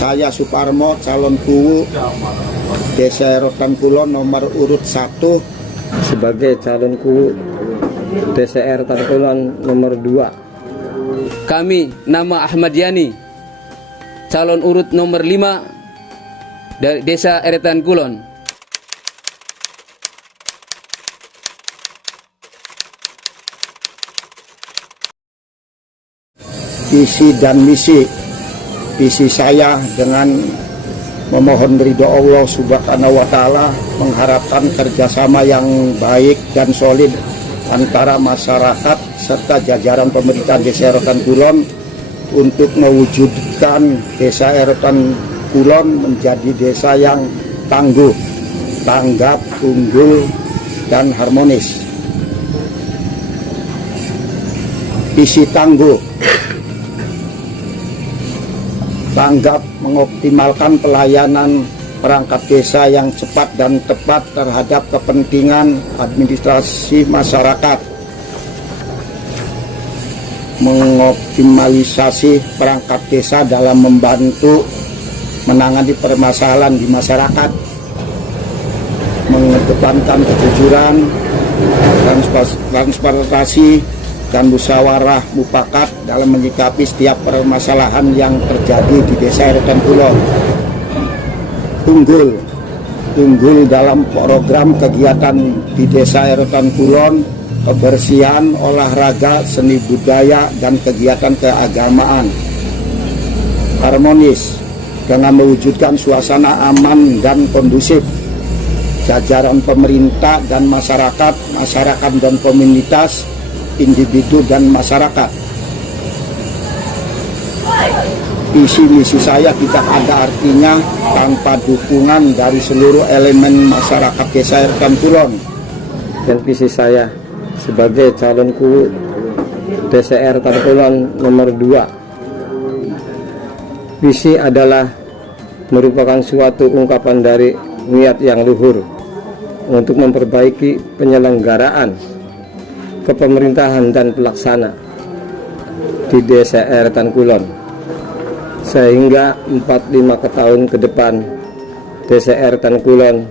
Saya Suparmo, calon kuwu Desa Erotan Kulon nomor urut 1. Sebagai calon kuwu Desa Erotan Kulon nomor 2. Kami nama Ahmad Yani, calon urut nomor 5 dari Desa Erotan Kulon. Visi dan misi saya dengan memohon ridho Allah Subhanahu wa Ta'ala, mengharapkan kerjasama yang baik dan solid antara masyarakat serta jajaran pemerintah Desa Erotan Kulon untuk mewujudkan Desa Erotan Kulon menjadi desa yang tangguh, tanggap, unggul, dan harmonis. Visi tangguh, tanggap, mengoptimalkan pelayanan perangkat desa yang cepat dan tepat terhadap kepentingan administrasi masyarakat, mengoptimalisasi perangkat desa dalam membantu menangani permasalahan di masyarakat, mengedepankan kejujuran, transparansi, dan musyawarah mufakat dalam menyikapi setiap permasalahan yang terjadi di Desa Erotan Kulon. Unggul dalam program kegiatan di Desa Erotan Kulon, kebersihan, olahraga, seni budaya, dan kegiatan keagamaan. Harmonis dengan mewujudkan suasana aman dan kondusif. Jajaran pemerintah dan masyarakat dan komunitas, individu dan masyarakat. Visi misi saya tidak ada artinya tanpa dukungan dari seluruh elemen masyarakat Desa Erotan Kulon. Dan visi saya sebagai calon kuwu Desa Erotan Kulon nomor 2. Visi adalah merupakan suatu ungkapan dari niat yang luhur untuk memperbaiki penyelenggaraan kepemerintahan dan pelaksana di Desa Erotan Kulon, sehingga 4-5 tahun ke depan Desa Erotan Kulon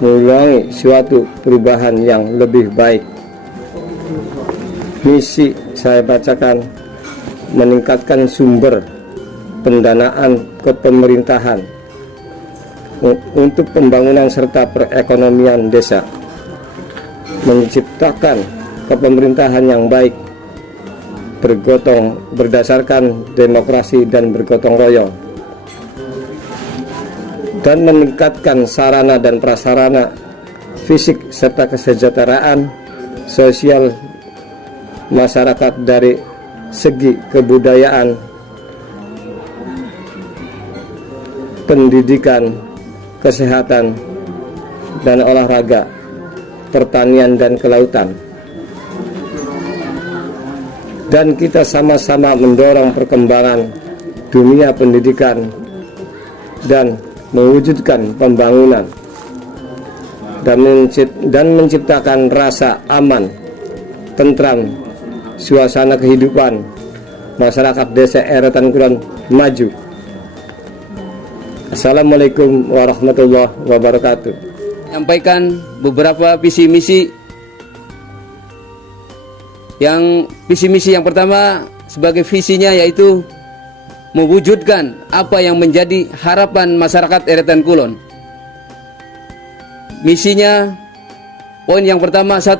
mengulangi suatu perubahan yang lebih baik. Misi saya bacakan: meningkatkan sumber pendanaan kepemerintahan untuk pembangunan serta perekonomian desa, menciptakan kepemerintahan yang baik, berdasarkan demokrasi dan bergotong royong, dan meningkatkan sarana dan prasarana fisik serta kesejahteraan sosial masyarakat dari segi kebudayaan, pendidikan, kesehatan, dan olahraga, pertanian, dan kelautan. Dan kita sama-sama mendorong perkembangan dunia pendidikan dan mewujudkan pembangunan dan menciptakan rasa aman, tentram, suasana kehidupan masyarakat Desa Erotan Kulon maju. Assalamualaikum warahmatullahi wabarakatuh. Sampaikan beberapa visi misi. Yang visi misi yang pertama sebagai visinya yaitu mewujudkan apa yang menjadi harapan masyarakat Erotan Kulon. Misinya, poin yang pertama, 1,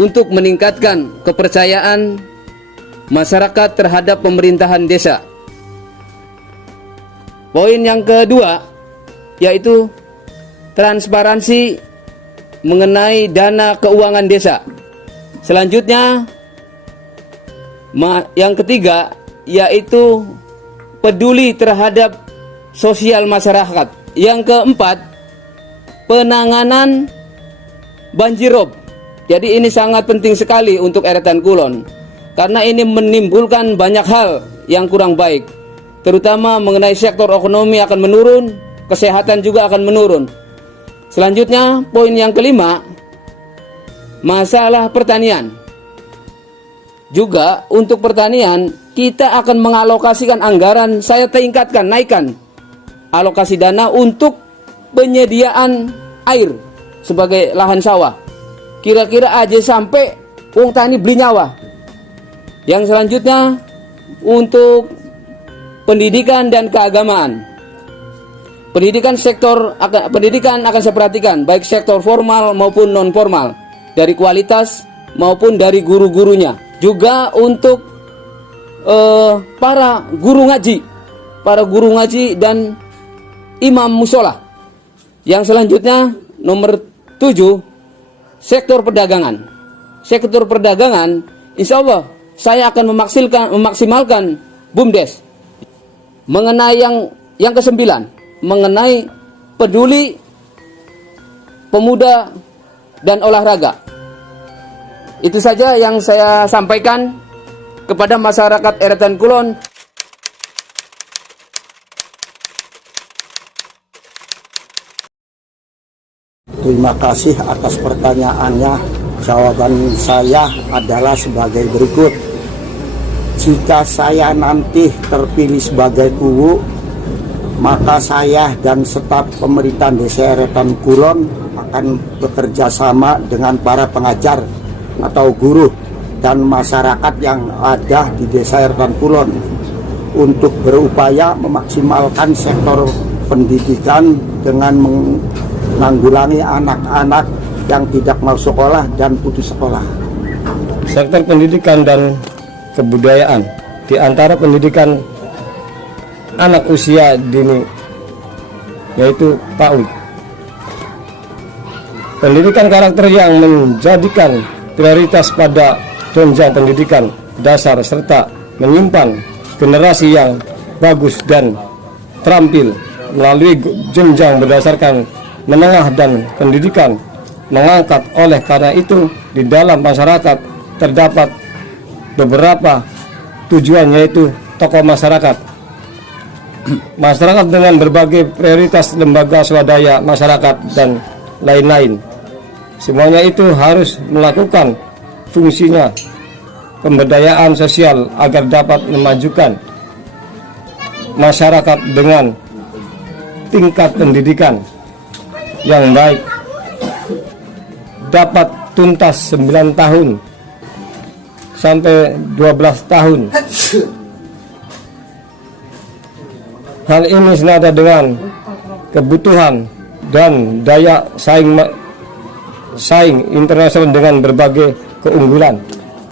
untuk meningkatkan kepercayaan masyarakat terhadap pemerintahan desa. Poin yang kedua yaitu transparansi mengenai dana keuangan desa. Selanjutnya, yang ketiga yaitu peduli terhadap sosial masyarakat. Yang keempat, penanganan banjirop. Jadi ini sangat penting sekali untuk Erotan Kulon, karena ini menimbulkan banyak hal yang kurang baik, terutama mengenai sektor ekonomi akan menurun, kesehatan juga akan menurun. Selanjutnya, poin yang kelima, masalah pertanian. Juga untuk pertanian kita akan mengalokasikan anggaran, saya tingkatkan, naikkan alokasi dana untuk penyediaan air sebagai lahan sawah. Kira-kira aja sampai wong tani beli nyawa. Yang selanjutnya untuk pendidikan dan keagamaan. Pendidikan akan saya perhatikan, baik sektor formal maupun non formal, dari kualitas maupun dari guru-gurunya. Juga untuk para guru ngaji dan imam musola. Yang selanjutnya nomor 7, sektor perdagangan. Sektor perdagangan, insya Allah saya akan memaksimalkan BUMDes. Mengenai yang ke-9, mengenai peduli pemuda dan olahraga. Itu saja yang saya sampaikan kepada masyarakat Eretan Kulon. Terima kasih atas pertanyaannya. Jawaban saya adalah sebagai berikut. Jika saya nanti terpilih sebagai kuwu, maka saya dan staf pemerintahan Desa Eretan Kulon akan bekerja sama dengan para pengajar atau guru dan masyarakat yang ada di Desa Eretan Kulon untuk berupaya memaksimalkan sektor pendidikan dengan menanggulangi anak-anak yang tidak mau sekolah dan putus sekolah. Sektor pendidikan dan kebudayaan, di antara pendidikan anak usia dini, yaitu PAUD. Pendidikan karakter yang menjadikan prioritas pada jenjang pendidikan dasar serta menyimpan generasi yang bagus dan terampil melalui jenjang berdasarkan menengah dan pendidikan mengangkat. Oleh karena itu, di dalam masyarakat terdapat beberapa tujuan, yaitu tokoh masyarakat dengan berbagai prioritas lembaga swadaya masyarakat dan lain-lain. Semuanya itu harus melakukan fungsinya pemberdayaan sosial agar dapat memajukan masyarakat dengan tingkat pendidikan yang baik, dapat tuntas 9 tahun sampai 12 tahun. Hal ini senada dengan kebutuhan dan daya saing internasional dengan berbagai keunggulan.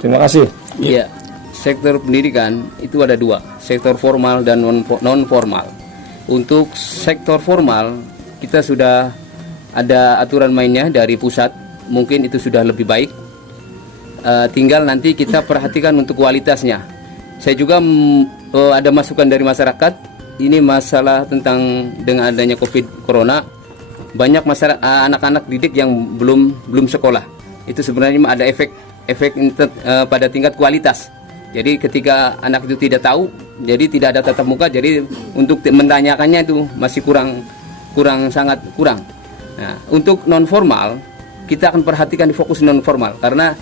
Terima kasih. Iya, sektor pendidikan itu ada 2, sektor formal dan non formal. Untuk sektor formal kita sudah ada aturan mainnya dari pusat, mungkin itu sudah lebih baik. Tinggal nanti kita perhatikan untuk kualitasnya. Saya juga ada masukan dari masyarakat. Ini masalah tentang dengan adanya COVID Corona, banyak masyarakat anak-anak didik yang belum sekolah. Itu sebenarnya ada efek pada tingkat kualitas. Jadi ketika anak itu tidak tahu, jadi tidak ada tatap muka, jadi untuk menanyakannya itu masih sangat kurang. Nah, untuk non formal kita akan perhatikan di fokus non formal, karena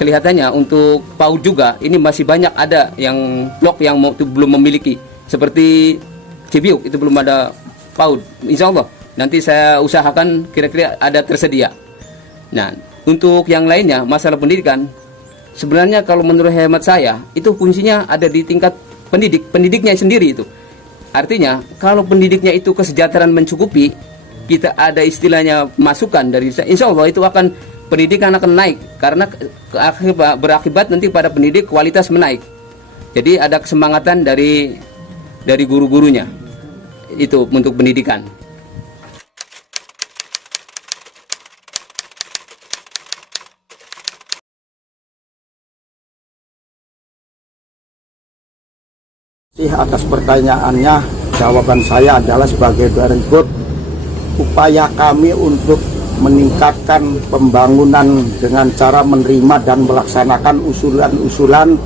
kelihatannya untuk PAUD juga ini masih banyak ada yang blok yang belum memiliki, seperti Cibiuk itu belum ada PAUD. Insya Allah nanti saya usahakan kira-kira ada tersedia. Nah, untuk yang lainnya masalah pendidikan, sebenarnya kalau menurut hemat saya itu fungsinya ada di tingkat pendidiknya sendiri itu. Artinya kalau pendidiknya itu kesejahteraan mencukupi, kita ada istilahnya masukan dari, insya Allah itu akan pendidikan akan naik, karena berakibat nanti pada pendidik kualitas menaik. Jadi ada kesemangatan dari guru-gurunya itu untuk pendidikan. Atas pertanyaannya, jawaban saya adalah sebagai berikut. Upaya kami untuk meningkatkan pembangunan dengan cara menerima dan melaksanakan usulan-usulan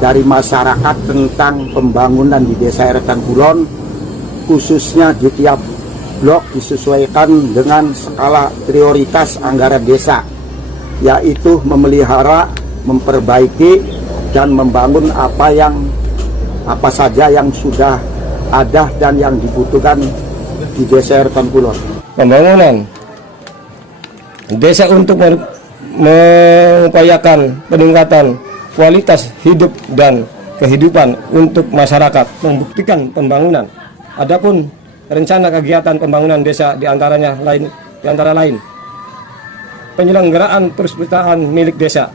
dari masyarakat tentang pembangunan di Desa Eretan Kulon, khususnya di tiap blok disesuaikan dengan skala prioritas anggaran desa, yaitu memelihara, memperbaiki, dan membangun apa yang apa saja yang sudah ada dan yang dibutuhkan di Desa Eretan Kulon. Pembangunan desa untuk mengupayakan peningkatan kualitas hidup dan kehidupan untuk masyarakat, membuktikan pembangunan. Adapun rencana kegiatan pembangunan desa di antara lain penyelenggaraan perpustakaan milik desa,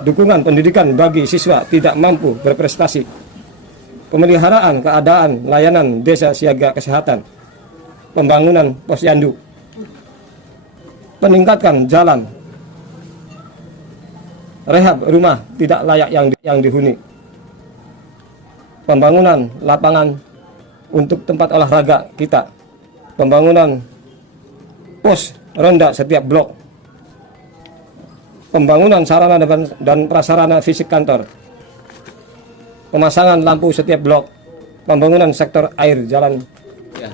dukungan pendidikan bagi siswa tidak mampu berprestasi, pemeliharaan keadaan layanan desa siaga kesehatan, pembangunan posyandu, peningkatan jalan, rehab rumah tidak layak yang dihuni, pembangunan lapangan untuk tempat olahraga kita, pembangunan pos ronda setiap blok, pembangunan sarana dan prasarana fisik kantor, pemasangan lampu setiap blok, pembangunan sektor air jalan. Ya.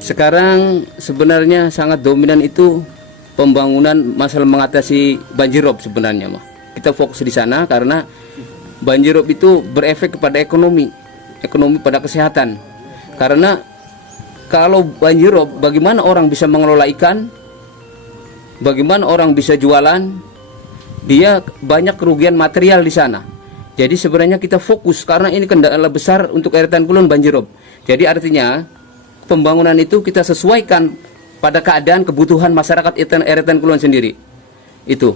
Sekarang sebenarnya sangat dominan itu pembangunan masalah mengatasi banjirop sebenarnya mah. Kita fokus di sana karena banjirop itu berefek kepada ekonomi pada kesehatan. Karena kalau banjirop, bagaimana orang bisa mengelola ikan? Bagaimana orang bisa jualan? Dia banyak kerugian material di sana. Jadi sebenarnya kita fokus karena ini kendala besar untuk Eretan Kulon banjirop. Jadi artinya pembangunan itu kita sesuaikan pada keadaan kebutuhan masyarakat Eretan Kulon sendiri. Itu.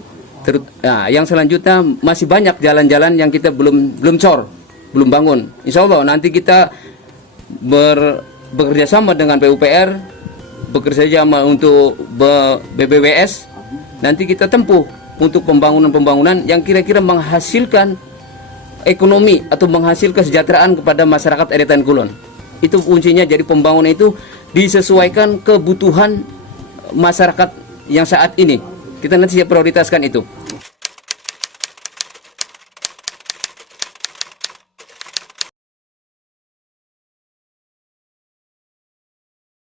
Nah, yang selanjutnya masih banyak jalan-jalan yang kita belum belum bangun. Insya Allah nanti kita bekerja sama dengan PUPR, bekerja sama untuk BBWS. Nanti kita tempuh untuk pembangunan yang kira-kira menghasilkan ekonomi atau menghasilkan kesejahteraan kepada masyarakat Eretan Kulon. Itu kuncinya. Jadi pembangunan itu disesuaikan kebutuhan masyarakat yang saat ini. Kita nanti siap prioritaskan itu.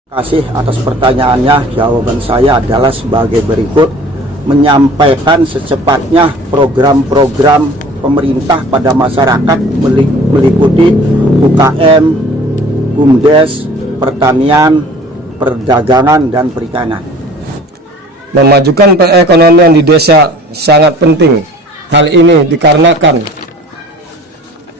Terima kasih atas pertanyaannya. Jawaban saya adalah sebagai berikut: menyampaikan secepatnya program-program pemerintah pada masyarakat meliputi UKM, BUMDes, pertanian, perdagangan, dan perikanan. Memajukan perekonomian di desa sangat penting. Hal ini dikarenakan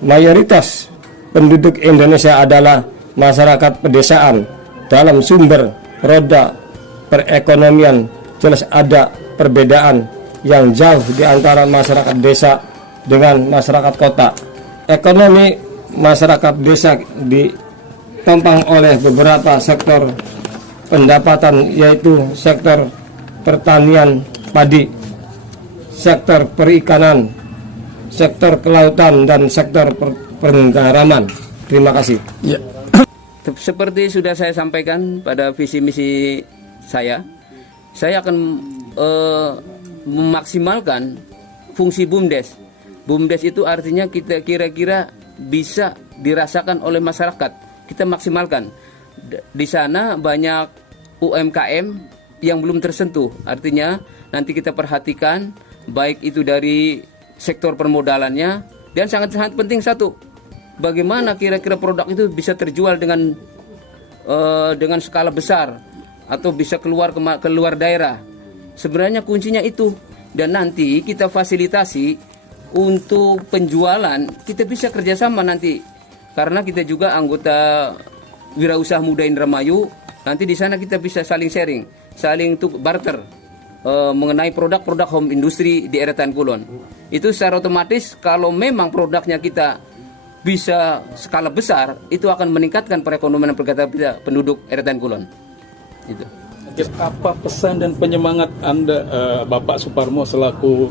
mayoritas penduduk Indonesia adalah masyarakat pedesaan. Dalam sumber roda perekonomian jelas ada perbedaan yang jauh di antara masyarakat desa dengan masyarakat kota. Ekonomi masyarakat desa ditopang oleh beberapa sektor pendapatan, yaitu sektor pertanian padi, sektor perikanan, sektor kelautan, dan sektor penggaraman. Terima kasih. Ya. Seperti sudah saya sampaikan pada visi misi saya akan memaksimalkan fungsi BUMDes. BUMDes itu artinya kita kira-kira bisa dirasakan oleh masyarakat. Kita maksimalkan. Di sana banyak UMKM yang belum tersentuh. Artinya nanti kita perhatikan baik itu dari sektor permodalannya, dan sangat-sangat penting satu, bagaimana kira-kira produk itu bisa terjual dengan skala besar atau bisa keluar daerah. Sebenarnya kuncinya itu. Dan nanti kita fasilitasi untuk penjualan, kita bisa kerjasama nanti. Karena kita juga anggota Wirausaha Muda Indramayu. Nanti di sana kita bisa saling sharing, saling barter mengenai produk-produk home industry di Eretan Kulon. Itu secara otomatis kalau memang produknya kita bisa skala besar, itu akan meningkatkan perekonomian per kapita penduduk Eretan Kulon. Itu. Apa pesan dan penyemangat Anda, Bapak Suparmo selaku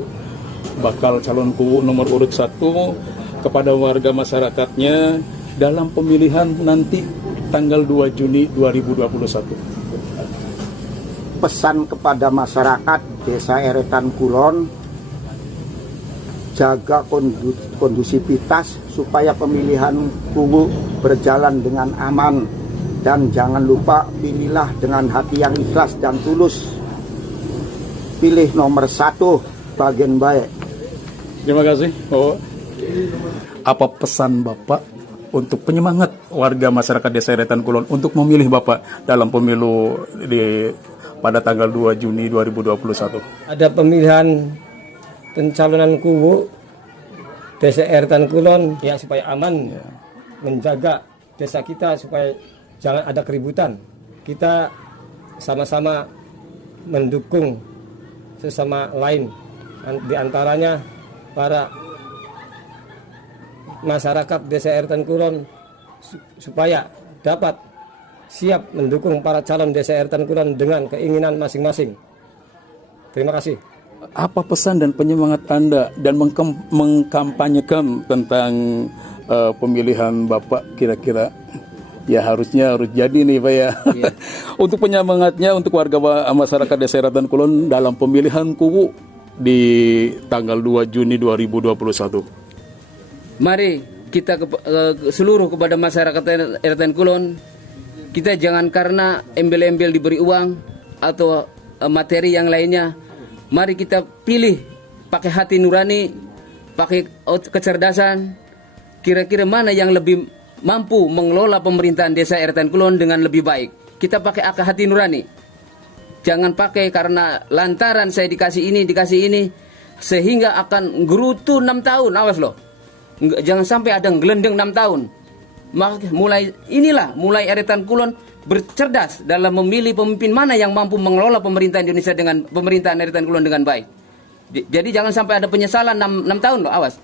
bakal calon KUU nomor urut 1 kepada warga masyarakatnya dalam pemilihan nanti tanggal 2 Juni 2021? Pesan kepada masyarakat Desa Eretan Kulon, jaga kondusivitas supaya pemilihan KUU berjalan dengan aman, dan jangan lupa pilihlah dengan hati yang ikhlas dan tulus. Pilih nomor 1 bagian baik. Terima kasih. Apa pesan Bapak untuk penyemangat warga masyarakat Desa Eretan Kulon untuk memilih Bapak dalam pemilu pada tanggal 2 Juni 2021? Ada pemilihan pencalonan kubu Desa Eretan Kulon ya supaya aman, menjaga desa kita supaya jangan ada keributan. Kita sama-sama mendukung sesama lain, di antaranya para masyarakat Desa Eretan Kulon supaya dapat siap mendukung para calon Desa Eretan Kulon dengan keinginan masing-masing. Terima kasih. Apa pesan dan penyemangat Anda dan mengkampanyekan tentang pemilihan Bapak kira-kira? Ya harus jadi nih Pak ya. Iya. Untuk penyemangatnya untuk warga masyarakat Desa Eretan Kulon dalam pemilihan kubu di tanggal 2 Juni 2021. Mari kita seluruh kepada masyarakat Eretan Kulon, kita jangan karena embel-embel diberi uang atau materi yang lainnya. Mari kita pilih pakai hati nurani, pakai kecerdasan. Kira-kira mana yang lebih mampu mengelola pemerintahan Desa Eretan Kulon dengan lebih baik. Kita pakai akal hati nurani. Jangan pakai karena lantaran saya dikasih ini, sehingga akan gerutu 6 tahun. Awas loh. Jangan sampai ada gelendeng 6 tahun. Maka mulai Eretan Kulon bercerdas dalam memilih pemimpin mana yang mampu mengelola pemerintahan Indonesia dengan pemerintahan Eretan Kulon dengan baik. Jadi jangan sampai ada penyesalan 6 tahun loh, awas.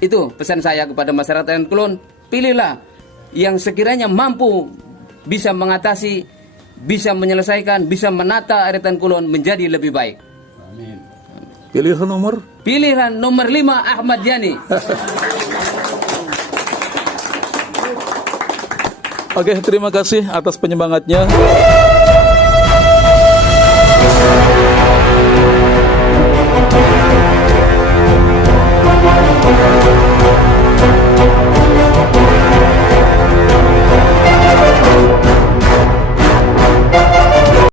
Itu pesan saya kepada masyarakat Eretan Kulon, pilihlah yang sekiranya mampu bisa mengatasi, bisa menyelesaikan, bisa menata Eretan Kulon menjadi lebih baik. Amin. Pilihan nomor 5 Ahmad Yani. Oke, terima kasih atas penyemangatnya.